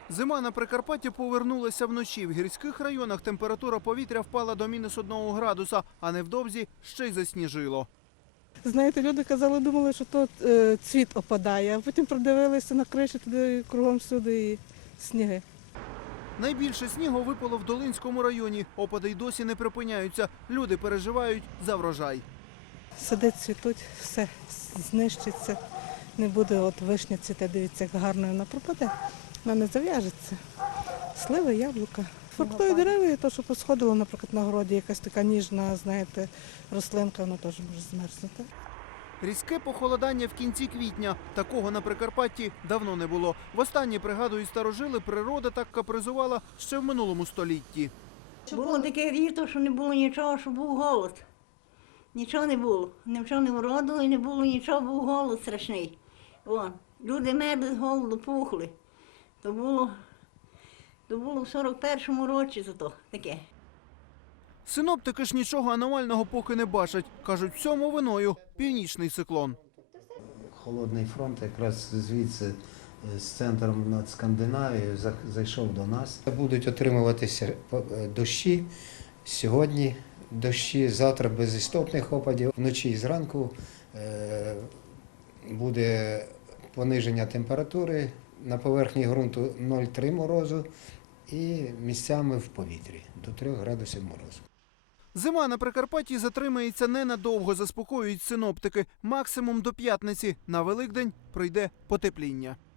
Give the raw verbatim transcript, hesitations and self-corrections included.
Зима на Прикарпатті повернулася вночі. В гірських районах температура повітря впала до мінус одного градуса, а невдовзі ще й засніжило. Знаєте, люди казали, думали, що то е, цвіт опадає, а потім продивилися на криші, туди кругом всюди і сніги. Найбільше снігу випало в Долинському районі. Опади й досі не припиняються. Люди переживають за врожай. Сади цвітуть, все знищиться. Не буде от вишня цвіте, дивіться, як гарно вона пропаде. Вона не зав'яжеться. Сливи, яблука. Фруктові дерева, то, що посходило, наприклад, на городі, якась така ніжна, знаєте, рослинка, вона теж може змерзнути. Різке похолодання в кінці квітня. Такого на Прикарпатті давно не було. Востаннє, пригадують старожили, природа так капризувала ще в минулому столітті. Було таке літо, що не було нічого, що був голод. Нічого не було. Нічого не вроду і не було нічого, був голод страшний. О, люди меди з голоду пухли. То було, то було в сорок першому році зато таке. Синоптики ж нічого аномального поки не бачать. Кажуть, всьому виною північний циклон. Холодний фронт якраз звідси з центром над Скандинавією зайшов до нас. Будуть отримуватися дощі. Сьогодні дощі, завтра без істотних опадів. Вночі і зранку буде пониження температури, на поверхні ґрунту нуль цілих три морозу і місцями в повітрі до трьох градусів морозу. Зима на Прикарпатті затримається ненадовго, заспокоюють синоптики. Максимум до п'ятниці. На Великдень прийде потепління.